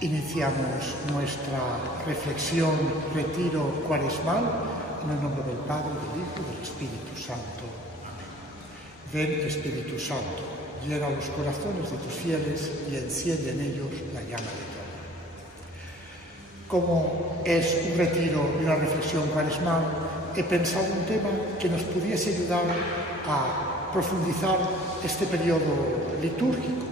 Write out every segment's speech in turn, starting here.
Iniciamos nuestra reflexión, retiro cuaresmal, en el nombre del Padre, del Hijo y del Espíritu Santo. Ven, Espíritu Santo, llena los corazones de tus fieles y enciende en ellos la llama de tu amor. Como es un retiro y una reflexión cuaresmal, he pensado un tema que nos pudiese ayudar a profundizar este periodo litúrgico,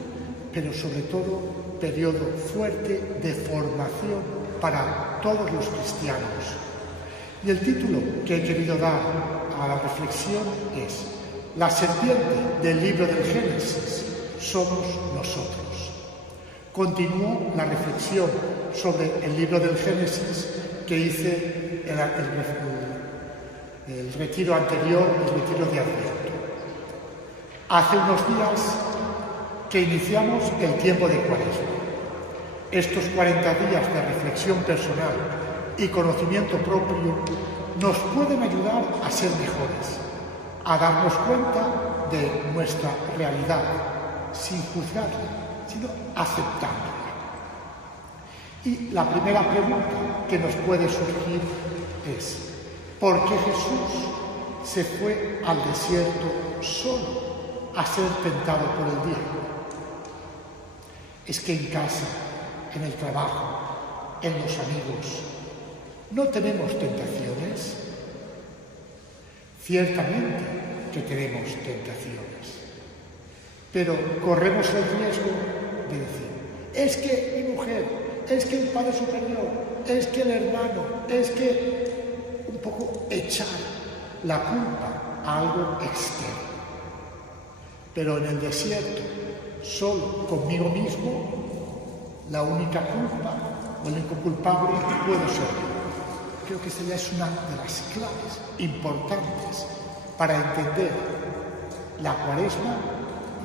pero sobre todo periodo fuerte de formación para todos los cristianos. Y el título que he querido dar a la reflexión es La serpiente del libro del Génesis somos nosotros. Continúo la reflexión sobre el libro del Génesis que hice el retiro anterior, el retiro de Adviento. Hace unos días que iniciamos el tiempo de Cuaresma. Estos 40 días de reflexión personal y conocimiento propio nos pueden ayudar a ser mejores, a darnos cuenta de nuestra realidad, sin juzgarla, sino aceptándola. Y la primera pregunta que nos puede surgir es, ¿por qué Jesús se fue al desierto solo a ser tentado por el diablo? Es que en casa, en el trabajo, en los amigos, ¿no tenemos tentaciones? Ciertamente que tenemos tentaciones, pero corremos el riesgo de decir, es que mi mujer, es que el padre superior, es que el hermano, es que un poco echar la culpa a algo externo. Pero en el desierto, solo conmigo mismo, la única culpa o el único culpable puedo ser yo. Creo que esta ya es una de las claves importantes para entender la Cuaresma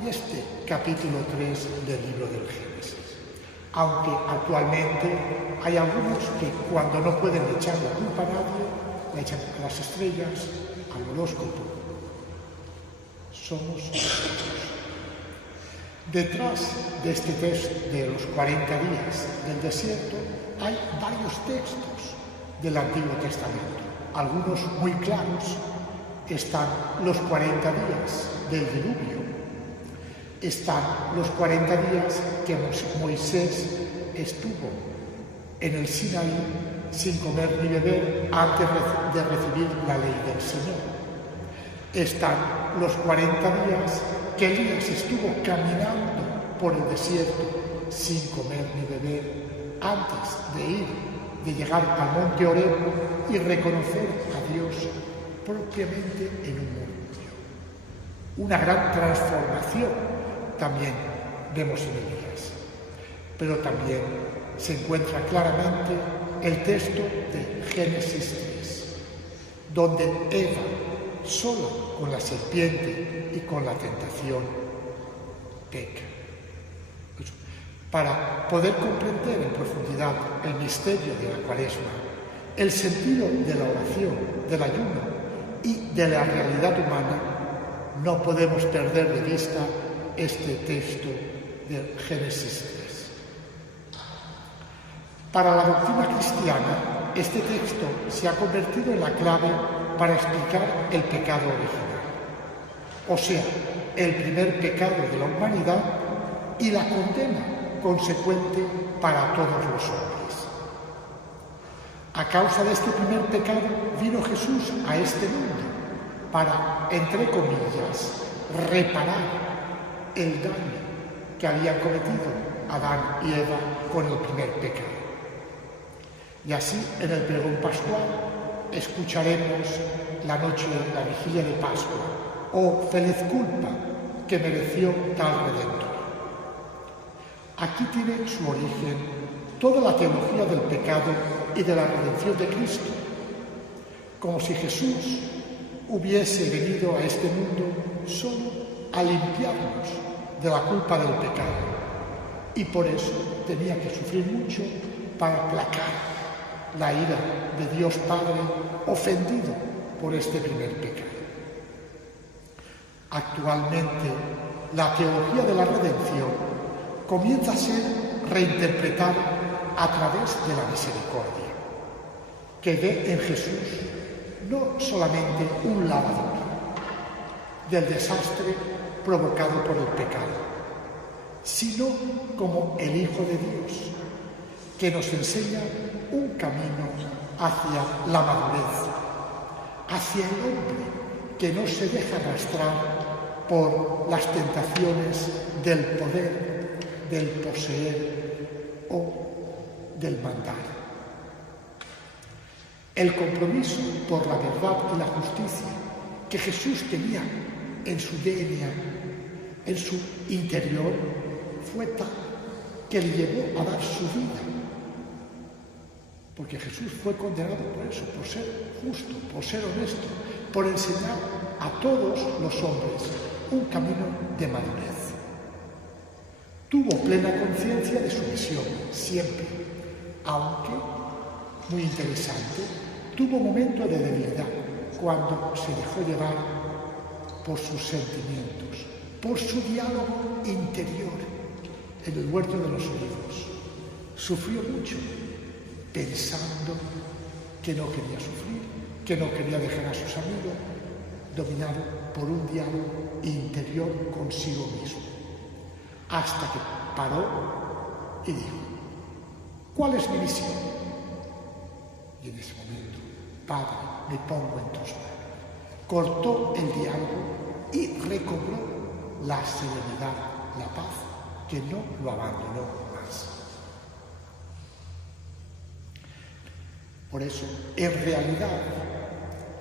y este capítulo 3 del libro del Génesis. Aunque actualmente hay algunos que cuando no pueden echar la culpa a nadie, la echan a las estrellas, al horóscopo. Somos nosotros. Detrás de este texto de los 40 días del desierto hay varios textos del Antiguo Testamento, algunos muy claros. Están los 40 días del diluvio, están los 40 días que Moisés estuvo en el Sinaí sin comer ni beber antes de recibir la ley del Señor. Están los 40 días que Elías estuvo caminando por el desierto sin comer ni beber antes de llegar al monte Horeb y reconocer a Dios propiamente en un momento. Una gran transformación también vemos en Elías. Pero también se encuentra claramente el texto de Génesis 3, donde Eva, sola con la serpiente y con la tentación, peca. Para poder comprender en profundidad el misterio de la Cuaresma, el sentido de la oración, del ayuno y de la realidad humana, no podemos perder de vista este texto de Génesis 3. Para la doctrina cristiana, este texto se ha convertido en la clave para explicar el pecado original, o sea, el primer pecado de la humanidad y la condena consecuente para todos los hombres. A causa de este primer pecado vino Jesús a este mundo para, entre comillas, reparar el daño que habían cometido Adán y Eva con el primer pecado. Y así, en el pregón pascual, escucharemos la noche de la vigilia de Pascua, oh feliz culpa que mereció tal Redentor. Aquí tiene su origen toda la teología del pecado y de la redención de Cristo, como si Jesús hubiese venido a este mundo solo a limpiarnos de la culpa del pecado y por eso tenía que sufrir mucho para aplacar la ira de Dios Padre ofendido por este primer pecado. Actualmente, la teología de la redención comienza a ser reinterpretada a través de la misericordia, que ve en Jesús no solamente un lavador del desastre provocado por el pecado, sino como el Hijo de Dios, que nos enseña un camino hacia la madurez, hacia el hombre que no se deja arrastrar por las tentaciones del poder, del poseer o del mandar. El compromiso por la verdad y la justicia que Jesús tenía en su DNA, en su interior, fue tal que le llevó a dar su vida. Porque Jesús fue condenado por eso, por ser justo, por ser honesto, por enseñar a todos los hombres un camino de madurez. Tuvo plena conciencia de su misión, siempre, aunque, muy interesante, tuvo momentos de debilidad cuando se dejó llevar por sus sentimientos, por su diálogo interior en el huerto de los olivos. Sufrió mucho, pensando que no quería sufrir, que no quería dejar a sus amigos, dominado por un diálogo interior consigo mismo. Hasta que paró y dijo: ¿cuál es mi misión? Y en ese momento, Padre, me pongo en tus manos. Cortó el diálogo y recobró la serenidad, la paz, que no lo abandonó más. Por eso, en realidad,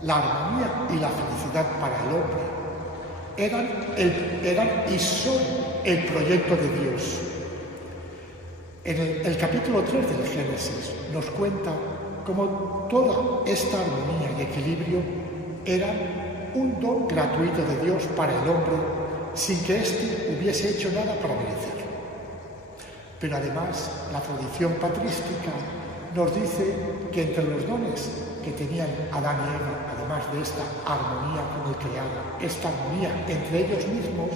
la armonía y la felicidad para el hombre eran y son el proyecto de Dios. En el capítulo 3 del Génesis nos cuenta cómo toda esta armonía y equilibrio eran un don gratuito de Dios para el hombre, sin que éste hubiese hecho nada para merecerlo. Pero además, la tradición patrística nos dice que entre los dones que tenían Adán y Eva, además de esta armonía con el creado, esta armonía entre ellos mismos,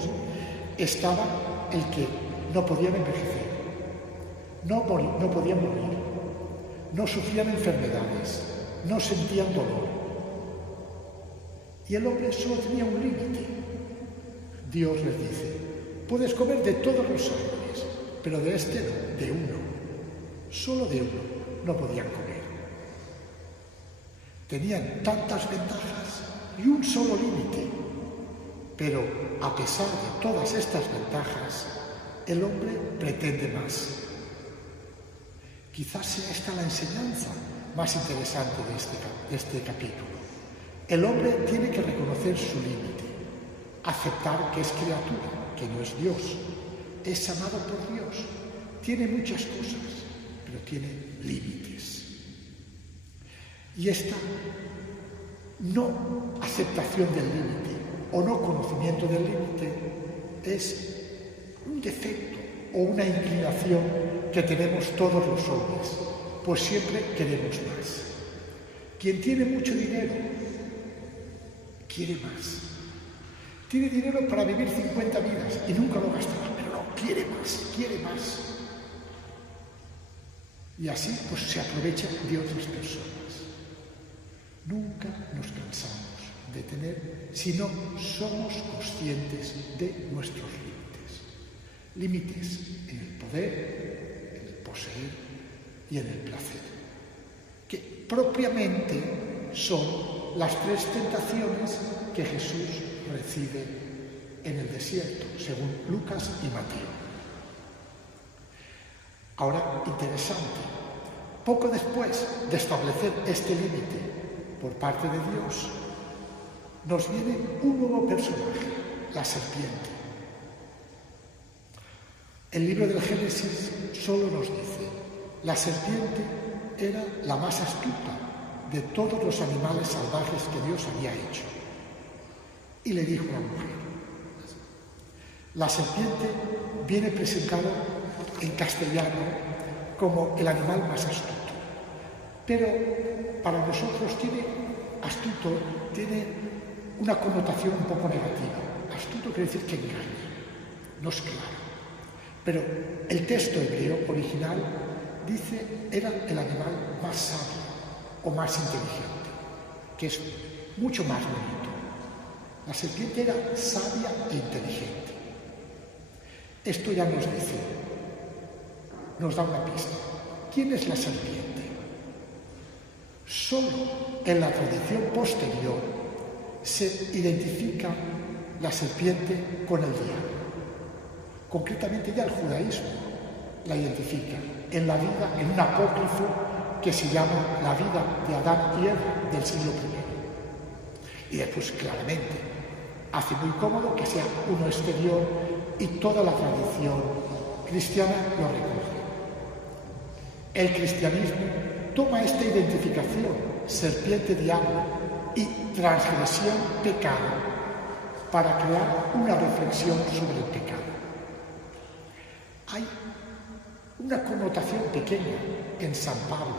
estaba el que no podían envejecer, no podían morir, no sufrían enfermedades, no sentían dolor. Y el hombre solo tenía un límite. Dios les dice: puedes comer de todos los árboles, pero de este no, de uno. Solo de uno no podían comer. Tenían tantas ventajas y un solo límite. Pero a pesar de todas estas ventajas, el hombre pretende más. Quizás sea esta la enseñanza más interesante de este capítulo. El hombre tiene que reconocer su límite, aceptar que es criatura, que no es Dios, es amado por Dios, tiene muchas cosas, pero tiene límites. Y esta no aceptación del límite o no conocimiento del límite es un defecto o una inclinación que tenemos todos los hombres, pues siempre queremos más. Quien tiene mucho dinero quiere más. Tiene dinero para vivir 50 vidas y nunca lo gastará, pero no, quiere más, quiere más. Y así pues se aprovecha de otras personas. Nunca nos cansamos de tener si no somos conscientes de nuestros límites. Límites en el poder, en el poseer y en el placer, que propiamente son las tres tentaciones que Jesús recibe en el desierto, según Lucas y Mateo. Ahora, interesante, poco después de establecer este límite por parte de Dios, nos viene un nuevo personaje, la serpiente. El libro del Génesis solo nos dice: la serpiente era la más astuta de todos los animales salvajes que Dios había hecho. Y le dijo a la mujer. La serpiente viene presentado en castellano como el animal más astuto. Pero para nosotros astuto tiene una connotación un poco negativa. Astuto quiere decir que engaña, no es claro. Pero el texto hebreo original dice, era el animal más sabio o más inteligente, que es mucho más bonito. La serpiente era sabia e inteligente. Esto ya nos dice, nos da una pista. ¿Quién es la serpiente? Solo en la tradición posterior se identifica la serpiente con el diablo. Concretamente ya el judaísmo la identifica en la vida, en un apócrifo que se llama La vida de Adán y Eva del siglo I. Y después claramente hace muy cómodo que sea uno exterior y toda la tradición cristiana lo recoge. El cristianismo toma esta identificación, serpiente, diablo y transgresión, pecado, para crear una reflexión sobre el pecado. Hay una connotación pequeña en San Pablo,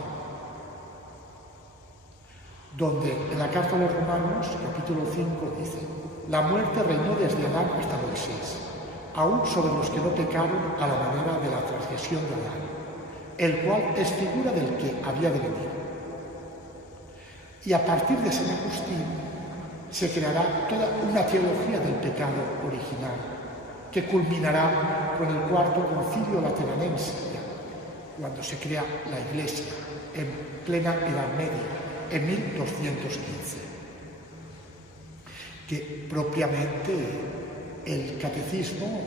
donde en la carta a los Romanos, capítulo 5, dice: la muerte reinó desde Adán hasta Moisés, aún sobre los que no pecaron a la manera de la transgresión de Adán, el cual es figura del que había de venir. Y a partir de San Agustín se creará toda una teología del pecado original, que culminará con el Cuarto Concilio Lateranense, cuando se crea la Iglesia en plena Edad Media, en 1215, que propiamente el catecismo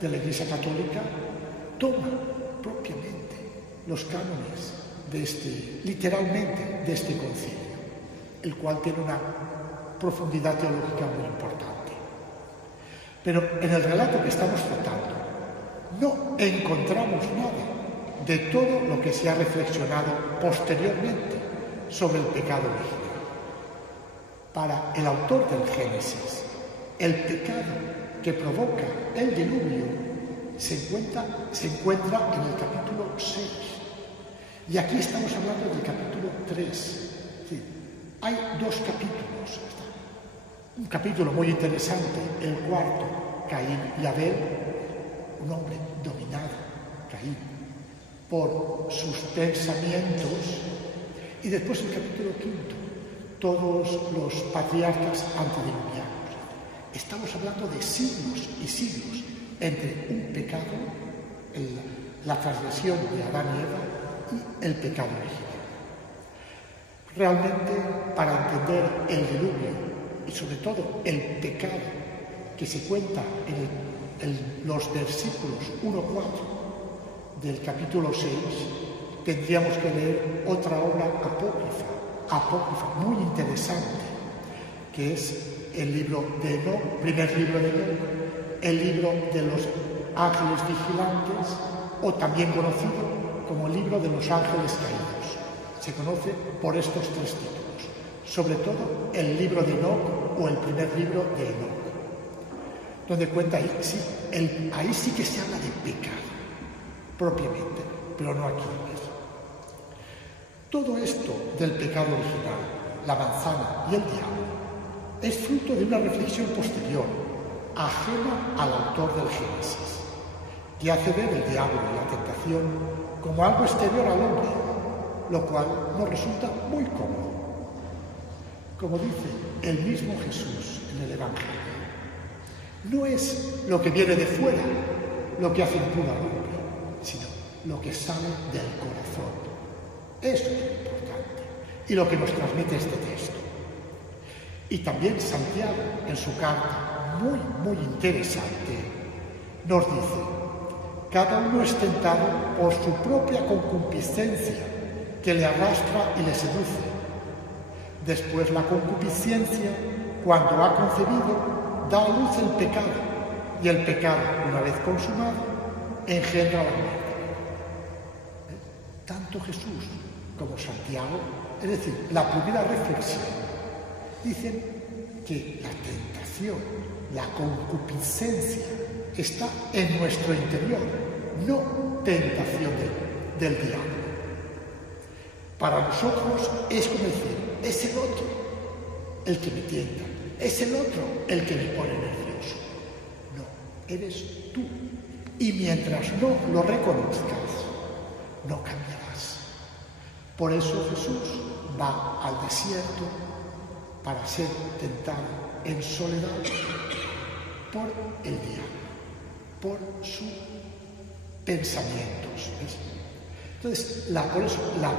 de la Iglesia Católica toma propiamente los cánones de literalmente de este concilio, el cual tiene una profundidad teológica muy importante. Pero en el relato que estamos tratando no encontramos nada de todo lo que se ha reflexionado posteriormente sobre el pecado original. Para el autor del Génesis, el pecado que provoca el diluvio se encuentra en el capítulo 6. Y aquí estamos hablando del capítulo 3. Sí, hay dos capítulos. Un capítulo muy interesante, el cuarto, Caín y Abel, un hombre dominado, Caín, por sus pensamientos. Y después el capítulo 5, todos los patriarcas antediluvianos. Estamos hablando de siglos y siglos entre un pecado, la transgresión de Adán y Eva, y el pecado original. Realmente, para entender el diluvio y sobre todo el pecado que se cuenta en los versículos 1-4 del capítulo 6, tendríamos que leer otra obra apócrifa muy interesante, que es el libro de Enoc, primer libro de Enoc, el libro de los ángeles vigilantes, o también conocido como el libro de los ángeles caídos. Se conoce por estos tres títulos, sobre todo el libro de Enoc o el primer libro de Enoc, donde cuenta ahí sí que se habla de pecado propiamente, pero no aquí. Todo esto del pecado original, la manzana y el diablo, es fruto de una reflexión posterior, ajena al autor del Génesis, que hace ver el diablo y la tentación como algo exterior al hombre, lo cual nos resulta muy cómodo. Como dice el mismo Jesús en el Evangelio, no es lo que viene de fuera lo que hace impuro al hombre, sino lo que sale del corazón. Eso es lo importante y lo que nos transmite este texto. Y también Santiago, en su carta, muy interesante, nos dice: cada uno es tentado por su propia concupiscencia, que le arrastra y le seduce. Después la concupiscencia, cuando ha concebido, da a luz el pecado, y el pecado, una vez consumado, engendra la muerte. Tanto Jesús como Santiago, es decir, la primera reflexión, dicen que la tentación, la concupiscencia, está en nuestro interior, no tentación del diablo. Para nosotros es como decir, es el otro el que me tienta, es el otro el que me pone nervioso. No, eres tú. Y mientras no lo reconozcas, no cambiarás. Por eso Jesús va al desierto para ser tentado en soledad por el diablo, por sus pensamientos. ¿Ves? Entonces, por eso, la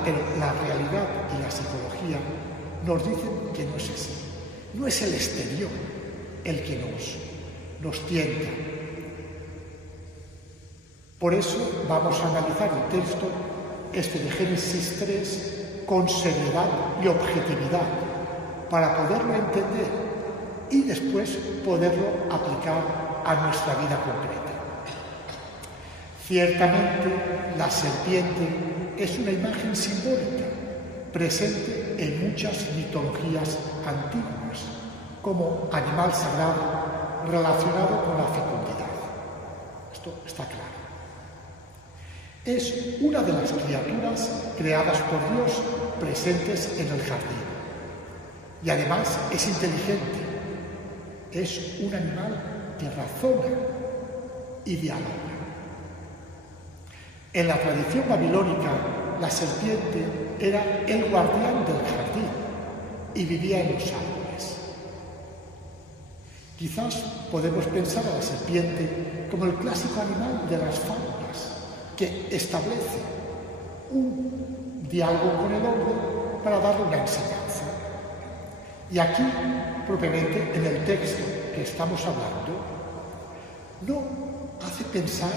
realidad y la psicología nos dicen que no es así. No es el exterior el que nos tienta. Por eso vamos a analizar el texto de Génesis 3 con seriedad y objetividad para poderlo entender y después poderlo aplicar a nuestra vida concreta. Ciertamente, la serpiente es una imagen simbólica presente en muchas mitologías antiguas como animal sagrado relacionado con la fecundidad. Esto está claro. Es una de las criaturas creadas por Dios presentes en el jardín. Y además es inteligente. Es un animal que razona y dialoga. En la tradición babilónica, la serpiente era el guardián del jardín y vivía en los árboles. Quizás podemos pensar a la serpiente como el clásico animal de las fábulas, que establece un diálogo con el hombre para darle una enseñanza. Y aquí, propiamente, en el texto que estamos hablando, no hace pensar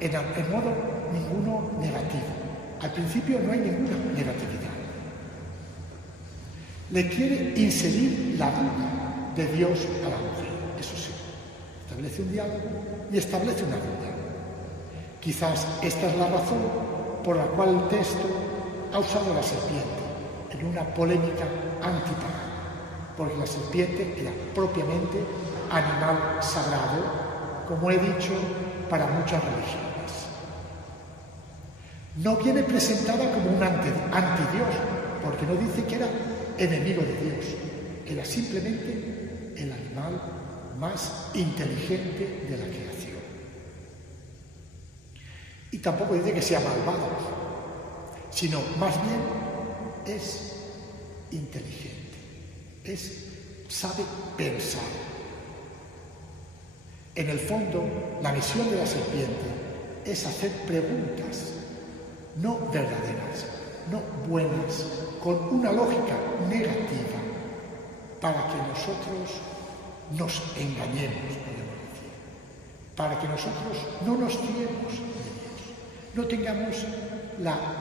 en modo ninguno negativo. Al principio no hay ninguna negatividad. Le quiere inserir la duda de Dios a la mujer, eso sí. Establece un diálogo y establece una duda. Quizás esta es la razón por la cual el texto ha usado la serpiente en una polémica antipagana, porque la serpiente era propiamente animal sagrado, como he dicho, para muchas religiones. No viene presentada como un antidios, porque no dice que era enemigo de Dios, era simplemente el animal más inteligente de la creación. Y tampoco dice que sea malvado, sino más bien es inteligente, sabe pensar. En el fondo, la misión de la serpiente es hacer preguntas, no verdaderas, no buenas, con una lógica negativa, para que nosotros nos engañemos, podemos decir, para que nosotros no nos fiemos de Dios, no tengamos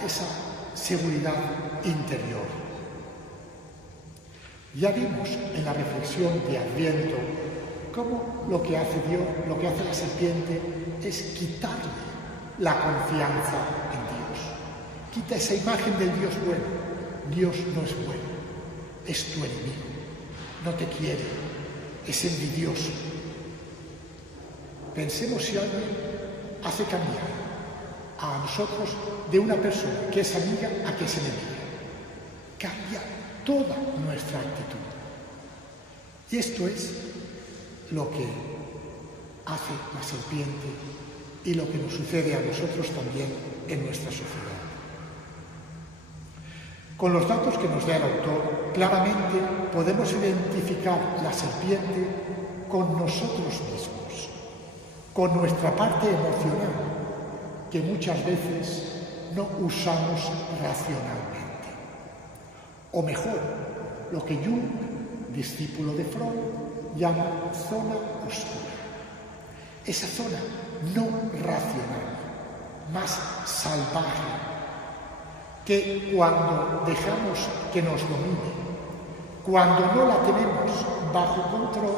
esa seguridad interior. Ya vimos en la reflexión de Adviento cómo lo que hace Dios, lo que hace la serpiente, es quitarle la confianza en Dios. Quita esa imagen del Dios bueno. Dios no es bueno, es tu enemigo, no te quiere, es envidioso. Pensemos si alguien hace cambiar a nosotros de una persona que es amiga a que es enemiga. Cambia toda nuestra actitud. Y esto es lo que hace la serpiente y lo que nos sucede a nosotros también en nuestra sociedad. Con los datos que nos da el autor, claramente podemos identificar la serpiente con nosotros mismos, con nuestra parte emocional, que muchas veces no usamos racionalmente. O mejor, lo que Jung, discípulo de Freud, llama zona oscura. Esa zona no racional, más salvaje, que cuando dejamos que nos domine, cuando no la tenemos bajo control,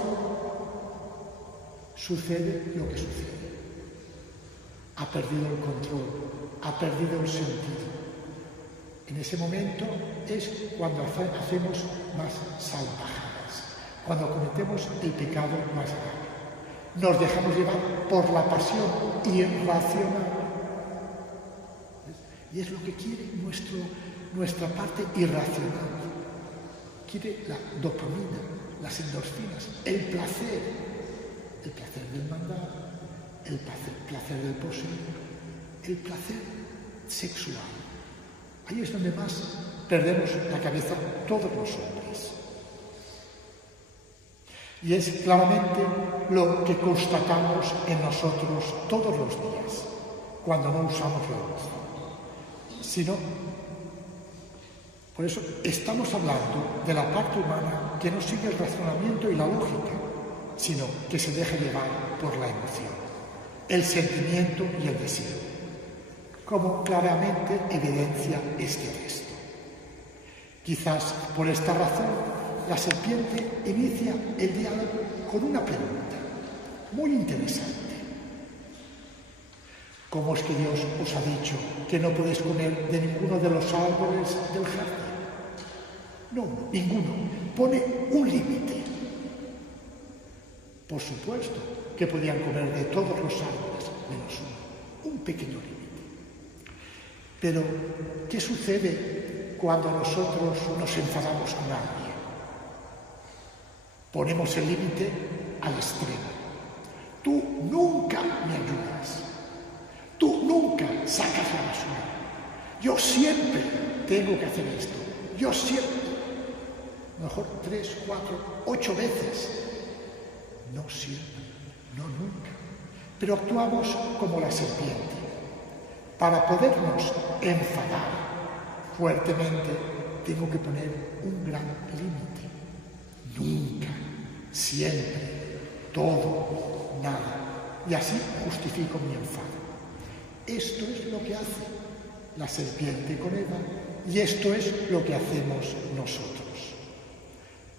sucede lo que sucede. Ha perdido el control, ha perdido el sentido. En ese momento es cuando hacemos más salvajadas, cuando cometemos el pecado más grave. Nos dejamos llevar por la pasión irracional. Y es lo que quiere nuestra parte irracional. Quiere la dopamina, las endorfinas, el placer del mandar, el placer del poseer, el placer sexual. Ahí es donde más perdemos la cabeza todos los hombres. Y es claramente lo que constatamos en nosotros todos los días, cuando no usamos la luz. Sino, por eso estamos hablando de la parte humana que no sigue el razonamiento y la lógica, sino que se deja llevar por la emoción, el sentimiento y el deseo, como claramente evidencia este texto. Quizás por esta razón la serpiente inicia el diálogo con una pregunta muy interesante. ¿Cómo es que Dios os ha dicho que no podéis comer de ninguno de los árboles del jardín? No, ninguno. Pone un límite. Por supuesto que podían comer de todos los árboles, menos uno, un pequeño límite. Pero, ¿qué sucede cuando nosotros nos enfadamos con alguien? Ponemos el límite al extremo. Tú nunca me ayudas. Tú nunca sacas la basura. Yo siempre tengo que hacer esto. Yo siempre. Mejor 3, 4, 8 veces. No siempre, no nunca. Pero actuamos como la serpiente. Para podernos enfadar fuertemente, tengo que poner un gran límite. Nunca, siempre, todo, nada. Y así justifico mi enfado. Esto es lo que hace la serpiente con Eva y esto es lo que hacemos nosotros.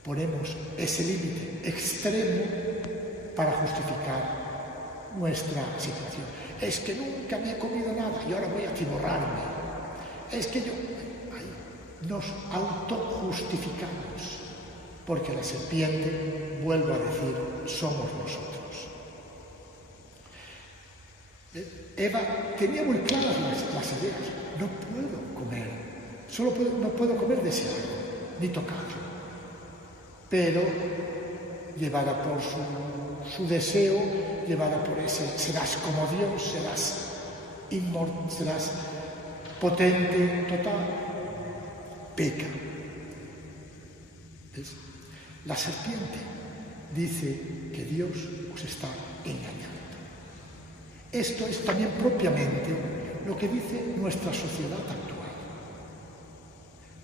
Ponemos ese límite extremo para justificar nuestra situación. Es que nunca me he comido nada y ahora voy a atiborrarme. Es que yo... Ahí nos autojustificamos. Porque la serpiente, vuelvo a decir, somos nosotros. Eva tenía muy claras las ideas. No puedo comer, no puedo comer de ese árbol, ni tocarlo. Pero, llevada por su deseo, llevada por ese, serás como Dios, serás inmortal, serás potente, total, peca. ¿Ves? La serpiente dice que Dios os está engañando. Esto es también propiamente lo que dice nuestra sociedad actual.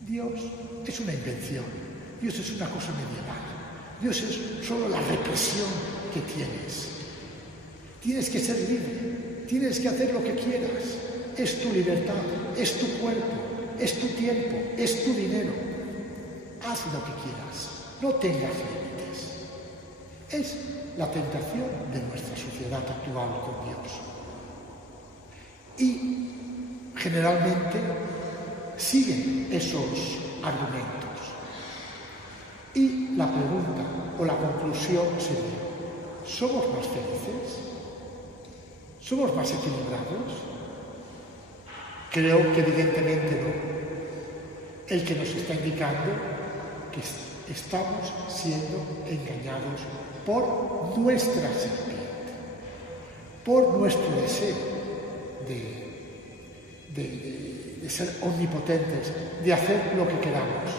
Dios es una invención, Dios es una cosa medieval, Dios es solo la represión que tienes. Tienes que ser libre, tienes que hacer lo que quieras, es tu libertad, es tu cuerpo, es tu tiempo, es tu dinero. Haz lo que quieras. No tengas límites. Es la tentación de nuestra sociedad actual con Dios. Y generalmente siguen esos argumentos. Y la pregunta o la conclusión sería, ¿somos más felices? ¿Somos más equilibrados? Creo que evidentemente no. El que nos está indicando que estamos siendo engañados por nuestra serpiente, por nuestro deseo de ser omnipotentes, de hacer lo que queramos,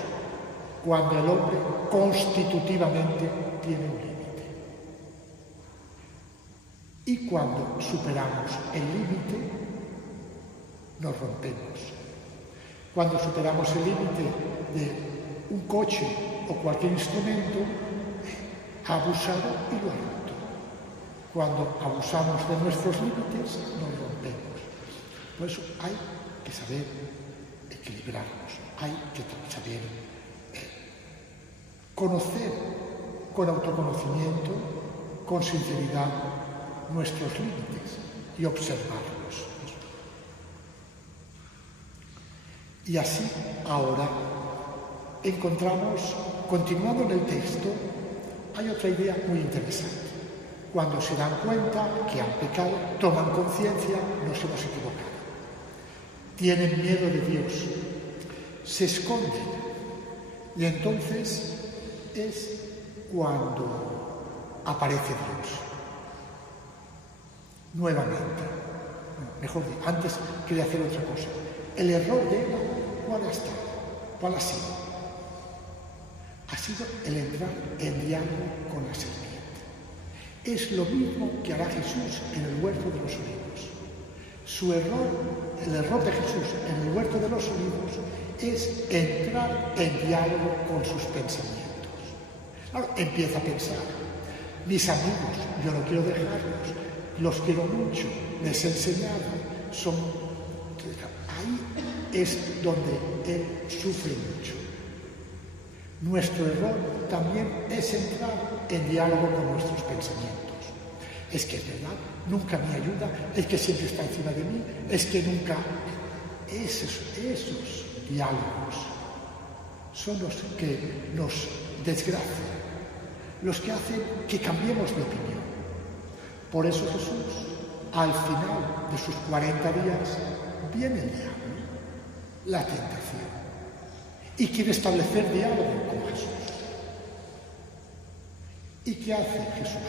cuando el hombre constitutivamente tiene un límite. Y cuando superamos el límite, nos rompemos. Cuando superamos el límite de un coche o cualquier instrumento, ha abusado y lo ha roto. Cuando abusamos de nuestros límites, nos rompemos. Por eso hay que saber equilibrarnos, hay que saber conocer con autoconocimiento, con sinceridad, nuestros límites y observarlos. Y así ahora encontramos, continuando en el texto, hay otra idea muy interesante. Cuando se dan cuenta que han pecado, toman conciencia, nos hemos equivocado. Tienen miedo de Dios, se esconden. Y entonces es cuando aparece Dios. Nuevamente. mejor dicho, antes quería hacer otra cosa. El error de Eva, ¿cuál ha estado? ¿Cuál ha sido? Ha sido el entrar en diálogo con la serpiente. Es lo mismo que hará Jesús en el huerto de los olivos. El error de Jesús en el huerto de los olivos es entrar en diálogo con sus pensamientos. Claro, empieza a pensar, mis amigos, yo no quiero dejarlos, los quiero mucho, les he enseñado, ahí es donde él sufre mucho. Nuestro error también es entrar en diálogo con nuestros pensamientos. Es que es verdad, nunca me ayuda, es que siempre está encima de mí, es que nunca... Esos diálogos son los que nos desgracian, los que hacen que cambiemos de opinión. Por eso Jesús, al final de sus 40 días, viene el diablo, la tentación, y quiere establecer diálogo con Jesús. ¿Y qué hace Jesús?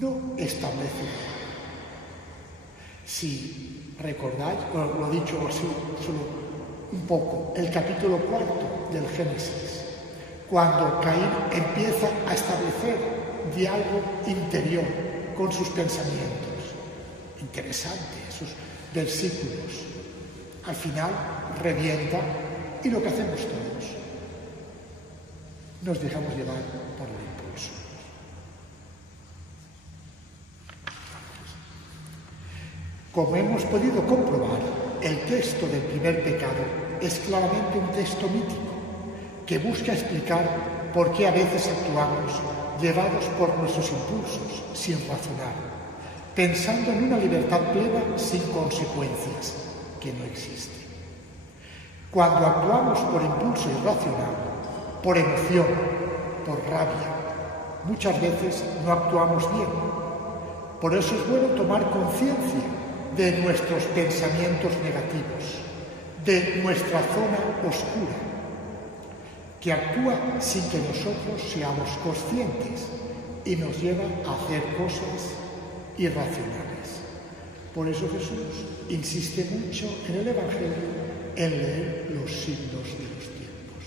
No establece diálogo. Si recordáis, lo he dicho así, solo un poco, el capítulo 4 del Génesis, cuando Caín empieza a establecer diálogo interior con sus pensamientos. Interesante esos versículos. Al final revienta y lo que hacemos todos, nos dejamos llevar por el impulso. Como hemos podido comprobar, el texto del primer pecado es claramente un texto mítico que busca explicar por qué a veces actuamos llevados por nuestros impulsos, sin razonar, pensando en una libertad plena sin consecuencias, que no existe. Cuando actuamos por impulso irracional, por emoción, por rabia, muchas veces no actuamos bien. Por eso es bueno tomar conciencia de nuestros pensamientos negativos, de nuestra zona oscura, que actúa sin que nosotros seamos conscientes y nos lleva a hacer cosas irracionales. Por eso Jesús insiste mucho en el Evangelio en leer los signos de los tiempos,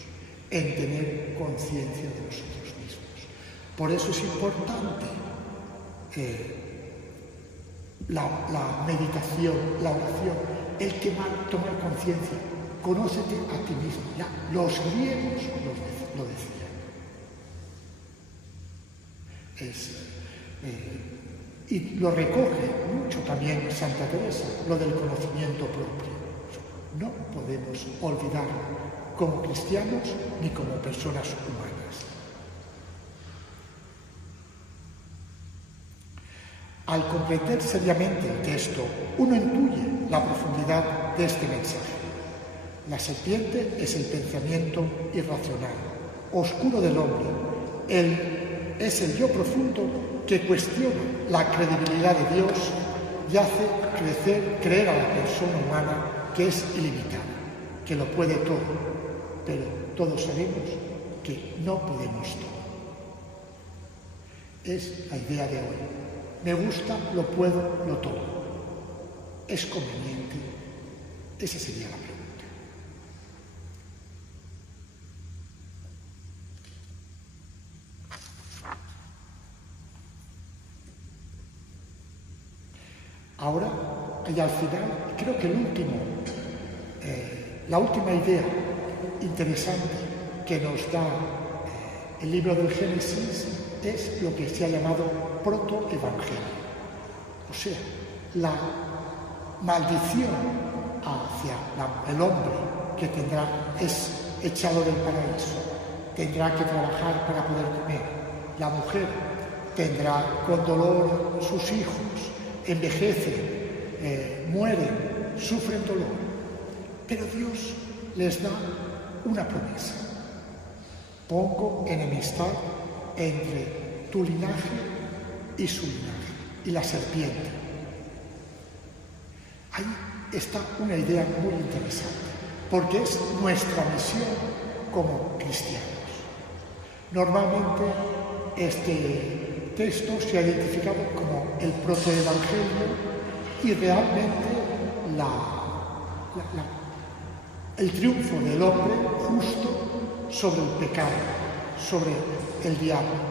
en tener conciencia de nosotros mismos. Por eso es importante la meditación, la oración, el tomar conciencia. Conócete a ti mismo. Ya, los griegos lo decían. Y lo recoge mucho también Santa Teresa, lo del conocimiento propio. No podemos olvidarlo como cristianos ni como personas humanas. Al comprender seriamente el texto, uno intuye la profundidad de este mensaje. La serpiente es el pensamiento irracional, oscuro del hombre. Es el yo profundo que cuestiona la credibilidad de Dios y hace creer a la persona humana que es ilimitada, que lo puede todo, pero todos sabemos que no podemos todo. Es la idea de hoy. Me gusta, lo puedo, lo todo. ¿Es conveniente? Esa sería la pregunta. Ahora, y al final, creo que la última idea interesante que nos da el libro del Génesis es lo que se ha llamado protoevangelio. O sea, la maldición hacia el hombre que es echado del paraíso, tendrá que trabajar para poder comer. La mujer tendrá con dolor sus hijos, envejecen, mueren, sufren dolor. Pero Dios les da una promesa. Pongo enemistad entre tu linaje y su linaje, y la serpiente. Ahí está una idea muy interesante, porque es nuestra misión como cristianos. Normalmente este texto se ha identificado como el protoevangelio y realmente el triunfo del hombre justo sobre el pecado, sobre el diablo.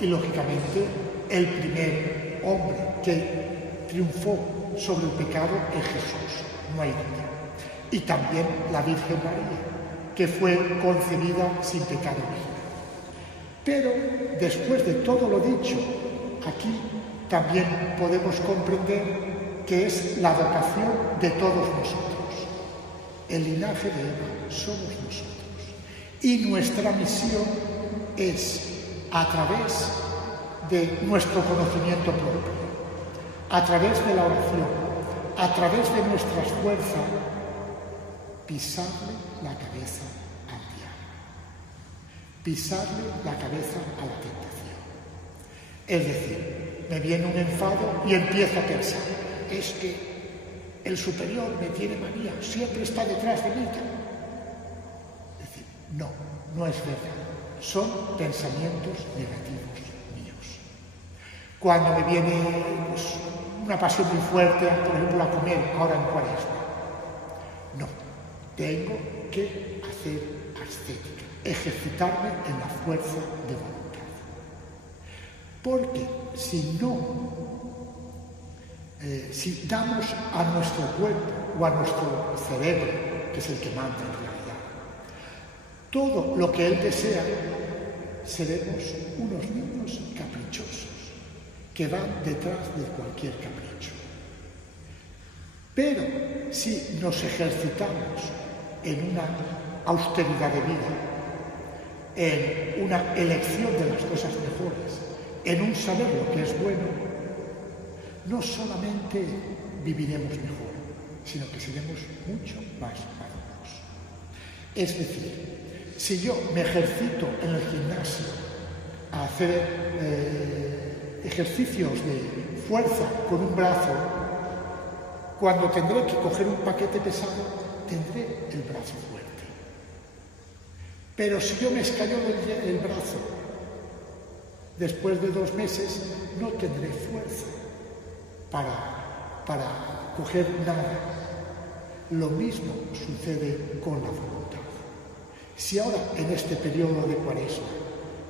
Y lógicamente el primer hombre que triunfó sobre el pecado es Jesús, no hay duda. Y también la Virgen María, que fue concebida sin pecado original. Pero después de todo lo dicho, aquí también podemos comprender que es la vocación de todos nosotros. El linaje de Eva somos nosotros. Y nuestra misión es, a través de nuestro conocimiento propio, a través de la oración, a través de nuestras fuerzas, pisarle la cabeza al diablo, pisarle la cabeza a la tentación. Es decir, me viene un enfado y empiezo a pensar, es que el superior me tiene manía, siempre está detrás de mí. Es decir, no es verdad. Son pensamientos negativos míos. Cuando me viene una pasión muy fuerte, por ejemplo, a comer ahora en Cuaresma, no, tengo que hacer ascética, ejercitarme en la fuerza de voluntad. Porque si damos a nuestro cuerpo o a nuestro cerebro, que es el que manda en realidad, todo lo que él desea, seremos unos niños caprichosos que van detrás de cualquier capricho. Pero si nos ejercitamos en una austeridad de vida, en una elección de las cosas mejores, en un saber lo que es bueno, no solamente viviremos mejor, sino que seremos mucho más maduros. Es decir, si yo me ejercito en el gimnasio a hacer ejercicios de fuerza con un brazo, cuando tendré que coger un paquete pesado, tendré el brazo fuerte. Pero si yo me escallo el brazo, después de 2 meses, no tendré fuerza para coger nada. Lo mismo sucede con la voluntad. Si ahora, en este periodo de Cuaresma,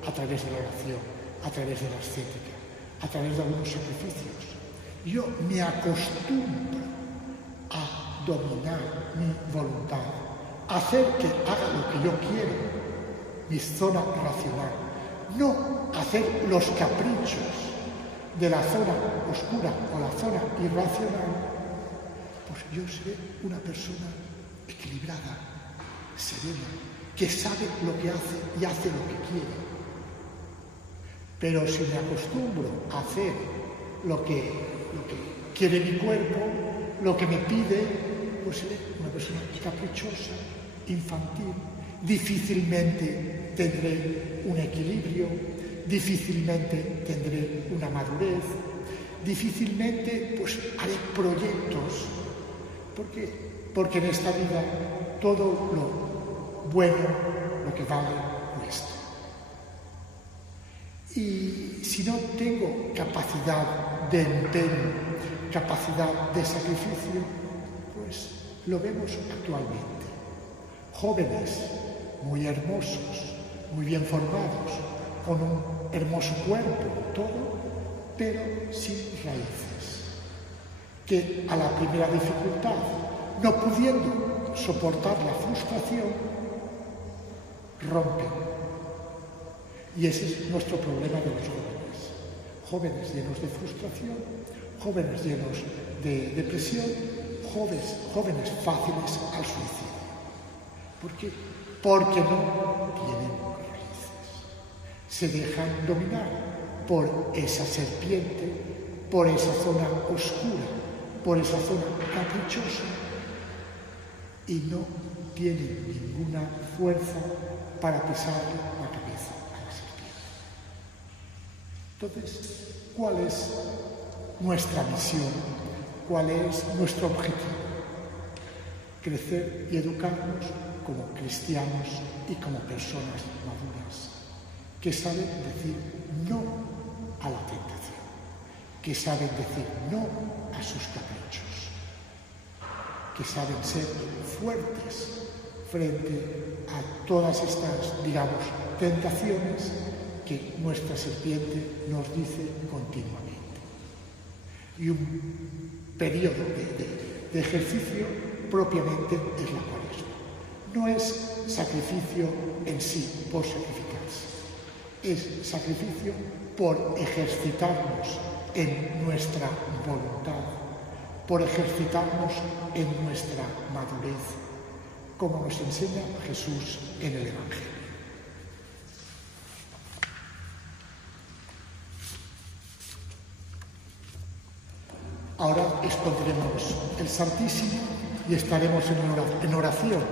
a través de la oración, a través de la ascética, a través de algunos sacrificios, yo me acostumbro a dominar mi voluntad, a hacer que haga lo que yo quiero, mi zona racional, no hacer los caprichos de la zona oscura o la zona irracional, pues yo seré una persona equilibrada, serena, que sabe lo que hace y hace lo que quiere. Pero si me acostumbro a hacer lo que quiere mi cuerpo, lo que me pide, pues seré una persona caprichosa, infantil, difícilmente tendré un equilibrio, difícilmente tendré una madurez, difícilmente pues haré proyectos. ¿Por qué? Porque en esta vida todo lo bueno, lo que vale, cuesta. Y si no tengo capacidad de empeño, capacidad de sacrificio, pues lo vemos actualmente. Jóvenes muy hermosos, muy bien formados, con un hermoso cuerpo, todo, pero sin raíces, que a la primera dificultad, no pudiendo soportar la frustración, rompen. Y ese es nuestro problema de los jóvenes. Jóvenes llenos de frustración, jóvenes llenos de depresión, jóvenes fáciles al suicidio. ¿Por qué? Porque no tienen raíces. Se dejan dominar por esa serpiente, por esa zona oscura, por esa zona caprichosa, y no tienen ninguna fuerza para pisarle la cabeza a la serpiente. Entonces, ¿cuál es nuestra misión? ¿Cuál es nuestro objetivo? Crecer y educarnos como cristianos y como personas maduras, que saben decir no a la tentación, que saben decir no a sus caprichos, que saben ser fuertes frente a todas estas, digamos, tentaciones que nuestra serpiente nos dice continuamente. Y un periodo de ejercicio propiamente es la Cuaresma. No es sacrificio en sí por sacrificarse, es sacrificio por ejercitarnos en nuestra voluntad, por ejercitarnos en nuestra madurez, como nos enseña Jesús en el Evangelio. Ahora expondremos el Santísimo y estaremos en oración,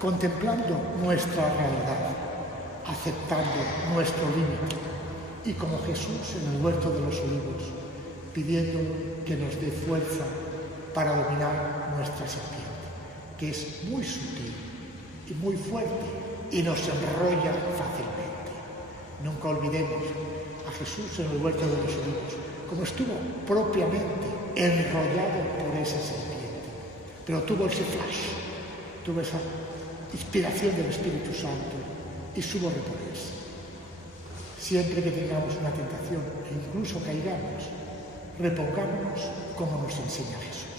contemplando nuestra realidad, aceptando nuestro límite y como Jesús en el huerto de los olivos, pidiendo que nos dé fuerza para dominar nuestra serpiente, que es muy sutil y muy fuerte y nos enrolla fácilmente. Nunca olvidemos a Jesús en el huerto de los olivos, como estuvo propiamente enrollado por esa serpiente, pero tuvo ese flash, tuvo esa inspiración del Espíritu Santo y supo reponerse. Siempre que tengamos una tentación e incluso caigamos, repongámonos como nos enseña Jesús.